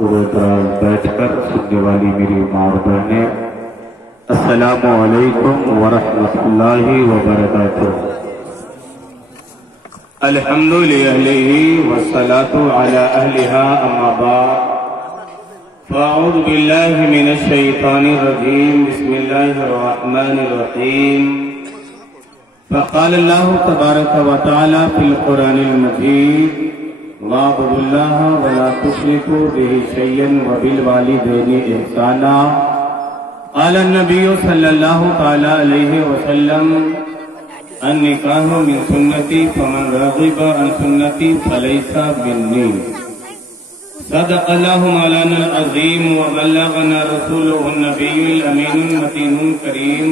بیٹھ کر سننے والی میری ماں اور بہنیں، السلام علیکم ورحمۃ اللہ وبرکاتہ۔ الحمد للہ والصلاۃ علی اہلہا اما بعد، فاعوذ باللہ من الشیطان الرجیم، بسم اللہ الرحمن الرحیم۔ فقال اللہ تبارک وتعالی فی القرآن المجید، وَاعْبُدُوا اللَّهَ وَلَا تُشْرِكُوا بِهِ شَيْئًا وَبِالْوَالِدَيْنِ إِحْسَانًا۔ قال النبی صلی اللہ تعالی علیہ وسلم، النکاح من سنتی فمن رغب عن سنتی فلیس منی۔ صدق اللہ مولانا العظیم وبلغنا رسوله النبی الامین المتین الکریم،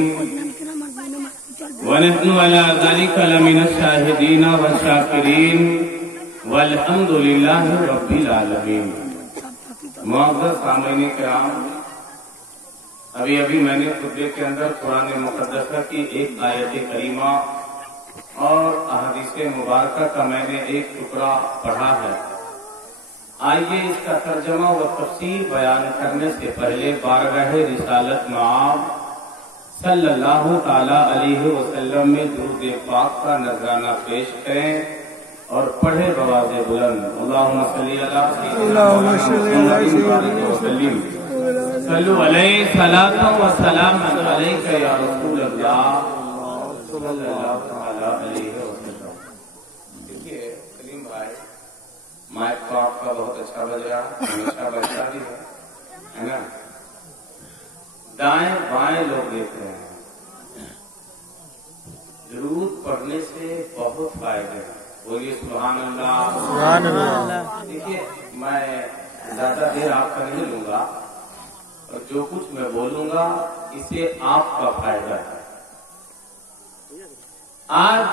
ونحن على ذلك لمن الشاہدین والشاکرین، والحمد للہ رب العالمین۔ معزز سامعین کرام، ابھی میں نے خطبے کے اندر قرآن مقدسہ کی ایک آیت کریمہ اور احادیث مبارکہ کا میں نے ایک ٹکڑا پڑھا ہے۔ آئیے اس کا ترجمہ و تفسیر بیان کرنے سے پہلے بارگاہ رسالت مآب صلی اللہ تعالی علیہ وسلم میں درود پاک کا نذرانہ پیش کریں اور پڑھے بواز بلند، اللہم صلی علی محمد وسلم، صلو علیہ صلاۃ و سلام علیک یا رسول اللہ صلی اللہ تعالی علیہ وسلم۔ دیکھیے سلیم بھائی، مائک تو آپ کا بہت اچھا بج رہا، ہمیشہ بجتا بھی ہے نا؟ دائیں بائیں لوگ دیکھ رہے ہیں۔ درود پڑھنے سے بہت فائدے ہیں، بولیے سبحان اللہ سبحان اللہ۔ دیکھیے میں زیادہ دیر آپ کا نہیں لوں گا، اور جو کچھ میں بولوں گا اسے آپ کا فائدہ ہے۔ آج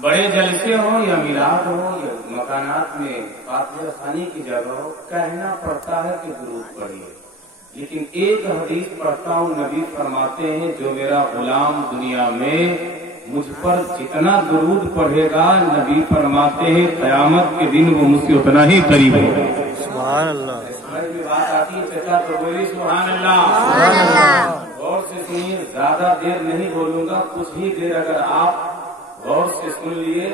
بڑے جلسے ہوں یا میلاد ہو یا مکانات میں فاتحہ خوانی کی جگہ ہو، کہنا پڑتا ہے کہ درود پڑھیے، لیکن ایک حدیث پڑھتا ہوں، نبی فرماتے ہیں جو میرا غلام دنیا میں مجھ پر جتنا درود پڑھے گا، نبی فرماتے ہیں قیامت کے دن وہ مجھ سے اتنا ہی قریب ہوگا۔ سبحان اللہ۔ سمجھ میں بات آتی ہے چچا تو بولی سبحان اللہ سبحان اللہ۔ غور سے سنیے، زیادہ دیر نہیں بولوں گا، کچھ ہی دیر اگر آپ غور سے سن لیے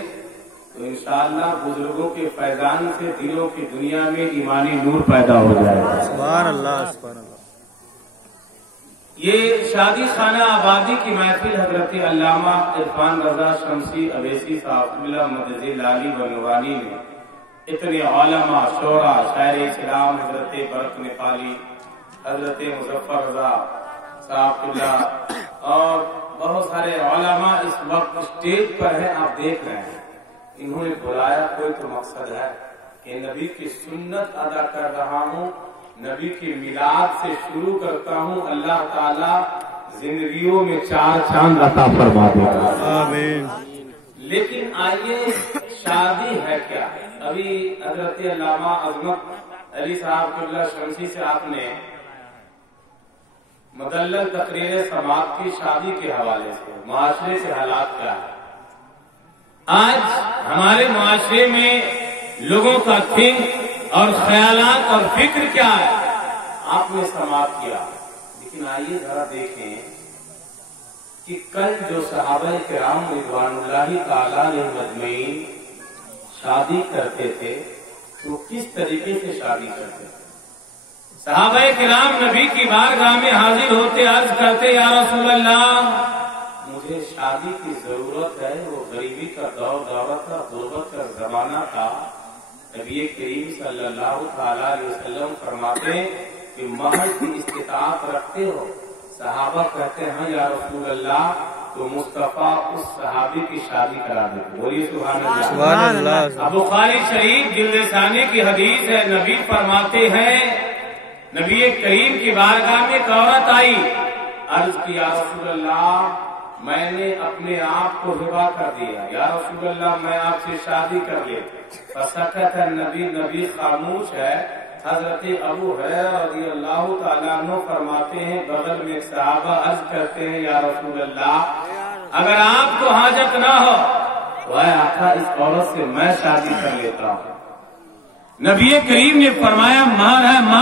تو انشاءاللہ بزرگوں کے فیضان سے دلوں کی دنیا میں ایمانی نور پیدا ہو جائے گا۔ سبحان اللہ سبحان اللہ۔ یہ شادی خانہ آبادی کی محفل حضرت علامہ عرفان رضا شمسی اویسی صاحب اللہ مدضی لالی بنوانی نے اتنے علماء، شعراء، شاعر اسلام حضرت برق نپالی، حضرت مظفر رضا صاحب اللہ اور بہت سارے علماء اس وقت اسٹیج پر ہیں، آپ دیکھ رہے ہیں۔ انہوں نے بلایا، کوئی تو مقصد ہے کہ نبی کی سنت ادا کر رہا ہوں، نبی کی میلاد سے شروع کرتا ہوں، اللہ تعالیٰ زندگیوں میں چار چاند عطا فرما دے گا، آمین۔ لیکن آئیے، شادی ہے کیا؟ ابھی حضرت علامہ عظمت علی صاحب اللہ شمسی سے آپ نے مدلل تقریر سماعت کی شادی کے حوالے سے معاشرے سے حالات کیا ہے۔ آج ہمارے معاشرے میں لوگوں کا تھنک اور خیالات اور فکر کیا ہے، آپ نے سماعت کیا، لیکن آئیے ذرا دیکھیں کہ کل جو صحابہ کرام رضوان اللہ تعالی علیہ مجمعین شادی کرتے تھے تو کس طریقے سے شادی کرتے تھے۔ صحابہ کرام نبی کی بارگاہ میں حاضر ہوتے، عرض کرتے، یا رسول اللہ مجھے شادی کی ضرورت ہے، وہ غریبی کا دور دورہ تھا، غربت کا زمانہ تھا۔ نبی کریم صلی اللہ تعالی علیہ وسلم فرماتے ہیں کہ مہر کی استطاعت رکھتے ہو؟ صحابہ کہتے ہیں یا رسول اللہ، تو مصطفیٰ اس صحابی کی شادی کرا دیتے، بولیے سبحان اللہ سبحان اللہ۔ بخاری شریف جلد ثانی کی حدیث ہے، نبی فرماتے ہیں، نبی کریم کی بارگاہ میں ایک عورت آئی، عرض کی یا رسول اللہ میں نے اپنے آپ کو ہبہ کر دیا، یا رسول اللہ میں آپ سے شادی کر لیتا۔ فسکت نبی خاموش ہے۔ حضرت ابو ہریرہ رضی اللہ تعالیٰ عنہ فرماتے ہیں، بغل میں صحابہ عرض کرتے ہیں یا رسول اللہ اگر آپ کو حاجت نہ ہو تو اے آقا اس عورت سے میں شادی کر لیتا ہوں۔ نبی کریم نے فرمایا مہر ہے، مہر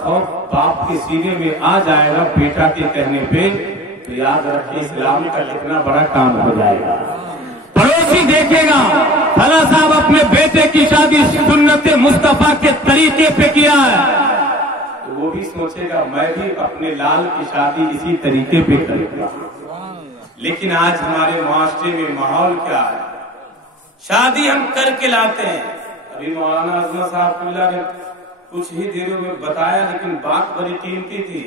خوف باپ کے سینے میں آ جائے گا بیٹا کے کہنے پہ تو یاد رکھیں اسلام کا کتنا بڑا کام ہو جائے گا. پڑوسی دیکھے گا فلاں صاحب اپنے بیٹے کی شادی سنت مصطفیٰ کے طریقے پہ کیا ہے تو وہ بھی سوچے گا میں بھی اپنے لال کی شادی اسی طریقے پہ کروں گا. لیکن آج ہمارے معاشرے میں ماحول کیا ہے؟ شادی ہم کر کے لاتے ہیں. ابھی مولانا عظمت صاحب اللہ نے کچھ ہی دیروں میں بتایا لیکن بات بڑی قیمتی تھی.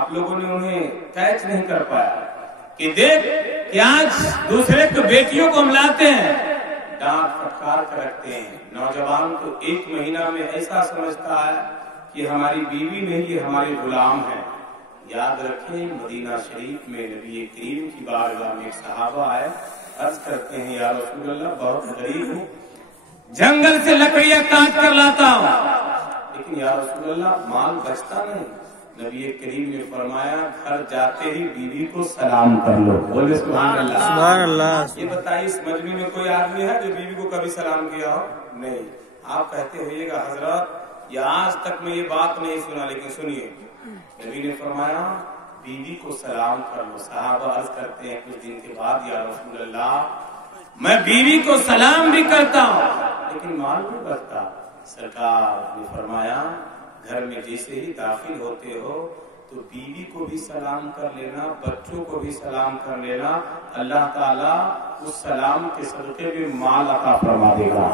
آپ لوگوں نے انہیں کیچ نہیں کر پایا کہ دیکھ کہ آج دوسرے کو بیٹیوں کو ہم لاتے ہیں ڈانٹ پھٹکار کر رکھتے ہیں. نوجوان تو ایک مہینہ میں ایسا سمجھتا ہے کہ ہماری بیوی نہیں یہ ہمارے غلام ہیں. یاد رکھیں مدینہ شریف میں نبی کریم کی بارگاہ میں ایک صحابہ آئے عرض کرتے ہیں یا رسول اللہ بہت غریب ہوں جنگل سے لکڑیاں کاٹ کر لاتا ہوں لیکن یا رسول اللہ مال بچتا نہیں. نبی کریم نے فرمایا گھر جاتے ہی بیوی کو سلام کر لو. بولے سبحان اللہ. سبحان اللہ. یہ بتائیے اس مجمع میں کوئی آدمی ہے جو بیوی کو کبھی سلام کیا ہو؟ نہیں. آپ کہتے ہوئے گا حضرت یا آج تک میں یہ بات نہیں سنا لیکن سنیے نبی نے فرمایا بیوی کو سلام کر لو. صحابہ عرض کرتے ہیں کچھ دن کے بعد یا رسول اللہ میں بیوی کو سلام بھی کرتا ہوں لیکن مال نہیں بچتا. سرکار نے فرمایا گھر میں جیسے ہی داخل ہوتے ہو تو بیوی کو بھی سلام کر لینا بچوں کو بھی سلام کر لینا. اللہ تعالیٰ اس سلام کے صدقے میں مال عطا فرما دے گا.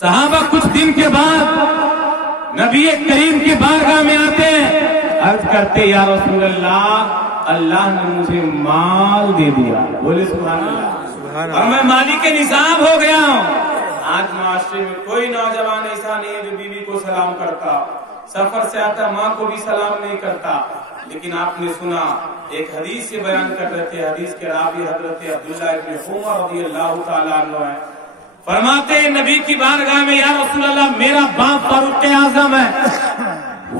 صحابہ کچھ دن کے بعد نبی کریم کی بارگاہ میں آتے ہیں عرض کرتے یا رسول اللہ اللہ نے مجھے مال دے دیا. بولے سبحان اللہ. اور میں مالی کے نصاب ہو گیا ہوں. آج معاشرے میں کوئی نوجوان ایسا نہیں ہے جو بیوی کو سلام کرتا. سفر سے آتا ماں کو بھی سلام نہیں کرتا. لیکن آپ نے سنا ایک حدیث سے بیان کر رہے تھے. حدیث کے راوی حضرت عبداللہ ابن عمر رضی اللہ تعالیٰ عنہ ہے. فرماتے ہیں نبی کی بارگاہ میں یا رسول اللہ میرا باپ فاروق اعظم ہے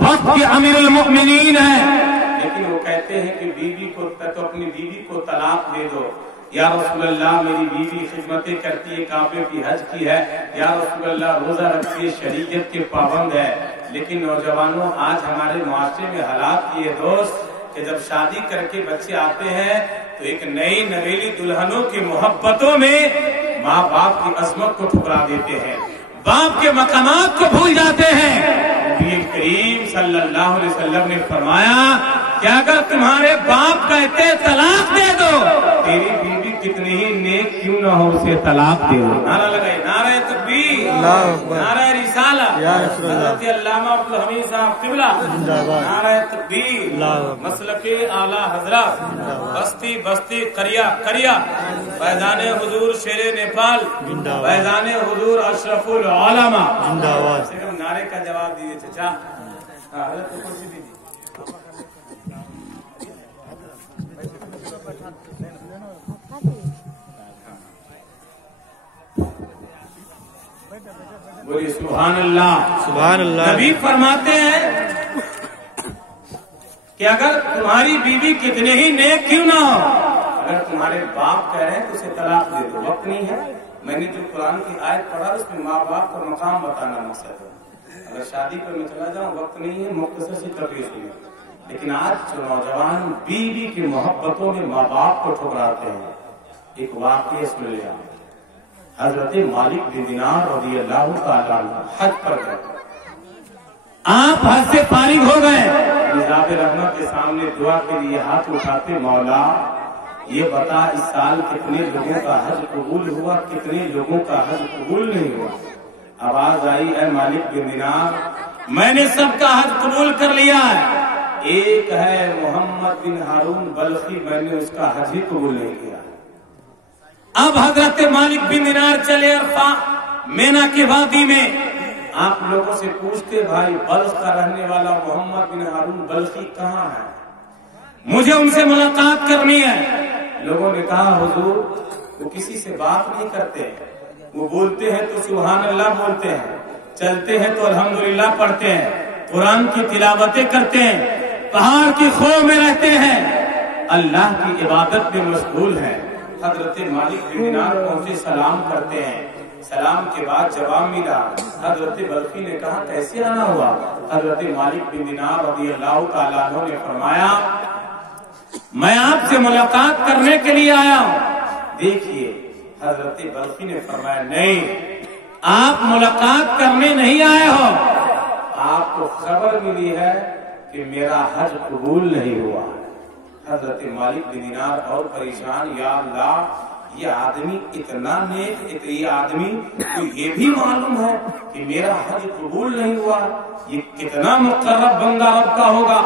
وقت کے امیر المؤمنین ہے لیکن وہ کہتے ہیں کہ بیوی کو تو اپنی بیوی کو طلاق دے دو. یا رسول اللہ میری بیوی خدمتیں کرتی ہے کعبے کی حج کی ہے. یا رسول اللہ روزہ رکھتی ہے شریعت کے پابند ہے. لیکن نوجوانوں آج ہمارے معاشرے میں حالات یہ دوست کہ جب شادی کر کے بچے آتے ہیں تو ایک نئی نویلی دلہنوں کی محبتوں میں ماں باپ کی عظمت کو ٹھکرا دیتے ہیں باپ کے مقامات کو بھول جاتے ہیں. نبی کریم صلی اللہ علیہ وسلم نے فرمایا کہ اگر تمہارے باپ کہتے طلاق دے دو تیری بیوی کتنی ہی نیک کیوں نہ ہو اسے طلاق دے دو. نعرہ لگائے نعرہ تکبیر نعرہ رسالہ حضرت علامہ عبدالحمید صاحب قبلہ نعرہ تکبیر مسلک اعلیٰ حضرات بستی بستی کریا فیضان حضور شیر نیپال فیضان حضور اشرف العلماء. نعرے کا جواب دیجیے چچا. بولیے سبحان اللہ. سبحان اللہ. نبی فرماتے ہیں کہ اگر تمہاری بیوی کتنے ہی نیک کیوں نہ ہو اگر تمہارے باپ کہہ رہے ہیں تو اسے طلاق دے دو. وقت نہیں ہے. میں نے جو قرآن کی آیت پڑھا اس میں ماں باپ کا مقام بتانا مقصد ہے. اگر شادی پر میں چلا جاؤں وقت نہیں ہے مختصر سی تقریر ہوئی. لیکن آج جو نوجوان بیوی کی محبتوں میں ماں باپ کو ٹھکراتے ہیں. ایک واقعہ سن لیا. حضرت مالک بن دینار رضی اللہ تعالیٰ عنہ حج پر گئے. آپ حج سے فارغ ہو گئے. نظام رحمت کے سامنے دعا کے لیے ہاتھ اٹھاتے مولا یہ بتا اس سال کتنے لوگوں کا حج قبول ہوا کتنے لوگوں کا حج قبول نہیں ہوا. آواز آئی اے مالک بن دینار میں نے سب کا حج قبول کر لیا ہے. ایک ہے محمد بن ہارون بلخی میں نے اس کا حج ہی قبول نہیں کیا. اب حضرت مالک بن دینار چلے عرفہ مینا کی وادی میں. آپ لوگوں سے پوچھتے بھائی بلخ کا رہنے والا محمد بن ہارون بلخی کہاں ہے مجھے ان سے ملاقات کرنی ہے. لوگوں نے کہا حضور وہ کسی سے بات نہیں کرتے وہ بولتے ہیں تو سبحان اللہ بولتے ہیں چلتے ہیں تو الحمدللہ پڑھتے ہیں قرآن کی تلاوتیں کرتے ہیں پہاڑ کی خو میں رہتے ہیں اللہ کی عبادت میں مشغول ہیں. حضرت مالک بن دینار پہنچے سلام کرتے ہیں. سلام کے بعد جواب ملا. حضرت بلخی نے کہا کیسے آنا ہوا؟ حضرت مالک بن دینار رضی اللہ تعالیٰ عنہ نے فرمایا میں آپ سے ملاقات کرنے کے لیے آیا ہوں. دیکھیے حضرت بلخی نے فرمایا نہیں، آپ ملاقات کرنے نہیں آئے ہو، آپ کو خبر ملی ہے کہ میرا حج قبول نہیں ہوا. حضرت مالک بن دینار اور پریشان، یا اللہ یہ آدمی اتنا نیک، یہ آدمی تو یہ بھی معلوم ہے کہ میرا حج قبول نہیں ہوا، یہ کتنا مقرب بندہ رب کا ہوگا،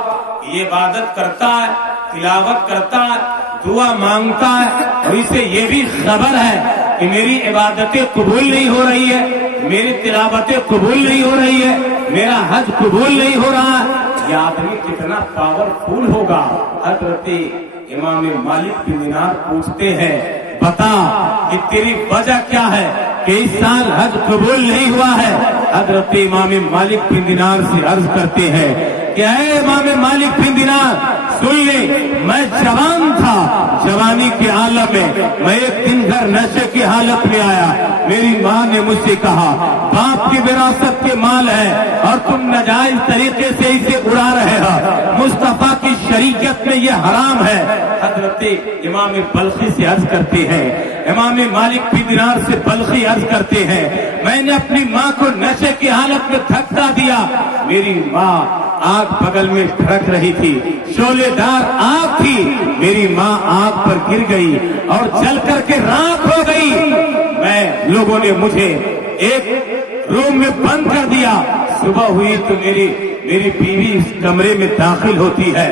یہ عبادت کرتا ہے، تلاوت کرتا ہے، دعا مانگتا ہے، اور اسے یہ بھی خبر ہے کہ میری عبادتیں قبول نہیں ہو رہی ہے، میری تلاوتیں قبول نہیں ہو رہی ہے، میرا حج قبول نہیں ہو رہا ہے، یہ آدمی کتنا پاورفل ہوگا. حضرت امام مالک بن دینار پوچھتے ہیں بتا کہ تیری وجہ کیا ہے کہ اس سال حج قبول نہیں ہوا ہے؟ حضرت امام مالک بن دینار سے عرض کرتے ہیں کہ اے امام مالک بن دینار سن لے، میں جوان تھا، جوانی کے عالم میں ایک دن گھر نشے کی حالت میں آیا. میری ماں نے مجھ سے کہا باپ کی وراثت کے مال ہے اور تم ناجائز طریقے سے اسے اڑا رہے ہو، مصطفیٰ کی شریعت میں یہ حرام ہے. حضرت امام بلخی سے عرض کرتے ہیں، امام مالک بن دینار سے بلخی عرض کرتے ہیں میں نے اپنی ماں کو نشے کی حالت میں دھکا دیا. میری ماں آگ بغل میں بھڑک رہی تھی، شعلے دار آگ تھی، میری ماں آگ پر گر گئی اور جل کر کے راکھ ہو گئی. لوگوں نے مجھے ایک روم میں بند کر دیا. صبح ہوئی تو میری بیوی اس کمرے میں داخل ہوتی ہے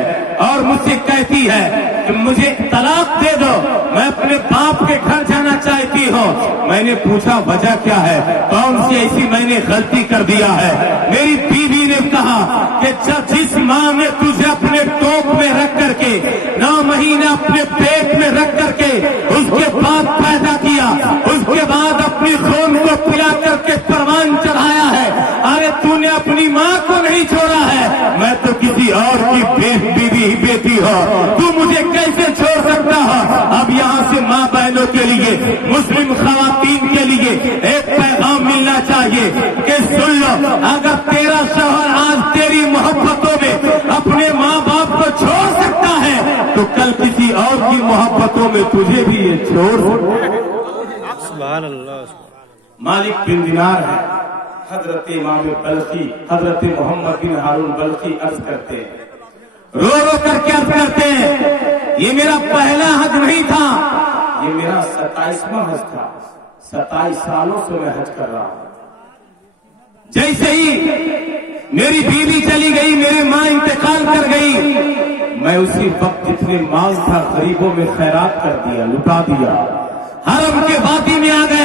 اور مجھ سے کہتی ہے کہ مجھے طلاق دے دو، میں اپنے باپ کے گھر جانا چاہتی ہوں. میں نے پوچھا وجہ کیا ہے، کون سی ایسی میں نے غلطی کر دیا ہے؟ میری بیوی نے کہا کہ جس ماں نے تجھے اپنے ٹوپ میں رکھ کر کے 9 مہینے اپنے پیٹ میں رکھ کر کے اس کے بعد پیدا کیا، اس کے بعد اپنی خون کو پلا کر کے پروان چڑھایا ہے، ارے تو نے اپنی ماں کو نہیں چھوڑا ہے، میں تو کسی اور کی بیوی بیٹی ہو، تو مجھے کیسے چھوڑ سکتا ہے؟ اب یہاں سے ماں بہنوں کے لیے، مسلم خواتین کے لیے ایک پیغام ملنا چاہیے کہ سن لو، اگر تیرا شوہر آج تیری محبتوں میں اپنے ماں باپ کو چھوڑ سکتا ہے تو کل کسی اور کی محبتوں میں تجھے بھی یہ چھوڑ سبحان اللہ. مالک بن دینار ہے، حضرت امام بلخی حضرت محمد بن ہارون بلخی عرض کرتے ہیں، رو رو کر کے عرض کرتے ہیں یہ میرا پہلا حج نہیں تھا، یہ میرا 27واں حج تھا، 27 سالوں سے میں حج کر رہا ہوں. جیسے ہی میری بیوی چلی گئی، میری ماں انتقال کر گئی، میں اسی وقت جتنے مال تھا غریبوں میں خیرات کر دیا، لٹا دیا، حرم کے وادی میں آ گیا.